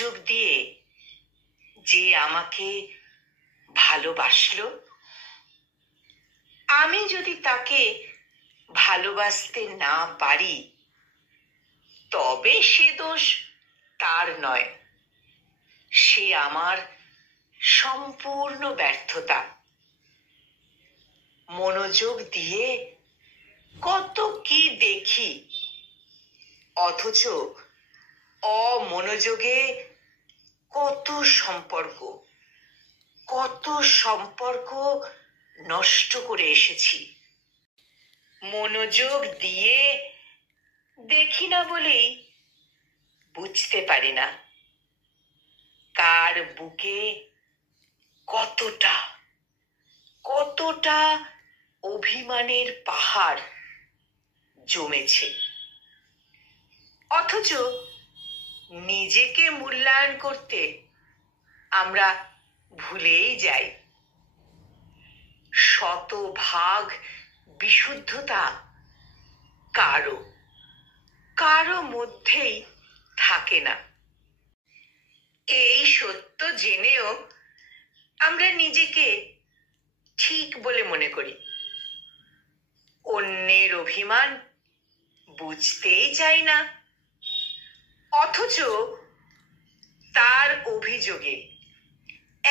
মনোযোগ দিয়ে যে আমাকে ভালোবাসলো, আমি যদি তাকে ভালোবাসতে না পারি, তবে সে দোষ তার নয়, সে আমার সম্পূর্ণ ব্যর্থতা। মনোযোগ দিয়ে কত কি দেখি, অথচ অমনোযোগে কত সম্পর্ক নষ্ট করে এসেছি। মনোযোগ দিয়ে দেখি না বলেই বুঝতে পারি না কার বুকে কতটা অভিমানের পাহাড় জমেছে। অথচ নিজেকে মূল্যায়ন করতে আমরা ভুলেই যাই। শতভাগ বিশুদ্ধতা কারো মধ্যেই থাকে না। এই সত্য জেনেও আমরা নিজেকে ঠিক বলে মনে করি। অন্যের অভিমান বুঝতেই চাই না, অথচ তার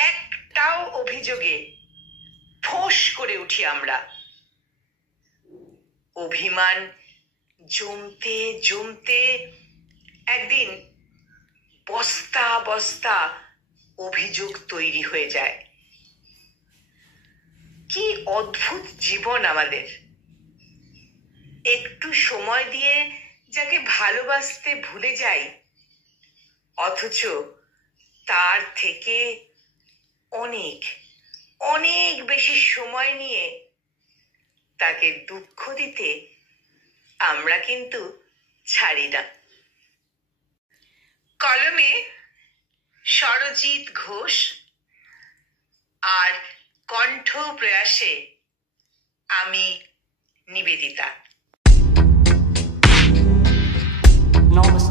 একটাও অভিযোগে ফোঁস করে উঠি আমরা। অভিমান জমতে জমতে একদিন বস্তা বস্তা অভিযোগ তৈরি হয়ে যায়। কি অদ্ভুত জীবন আমাদের! একটু সময় দিয়ে যাকে ভালোবাসতে ভুলে যাই, অথচ তার থেকে অনেক অনেক বেশি সময় নিয়ে তাকে দুঃখ দিতে আমরা কিন্তু ছাড়ি না। কলমে সরজিৎ ঘোষ আর কণ্ঠ প্রয়াসে আমি নিবেদিতা। Novus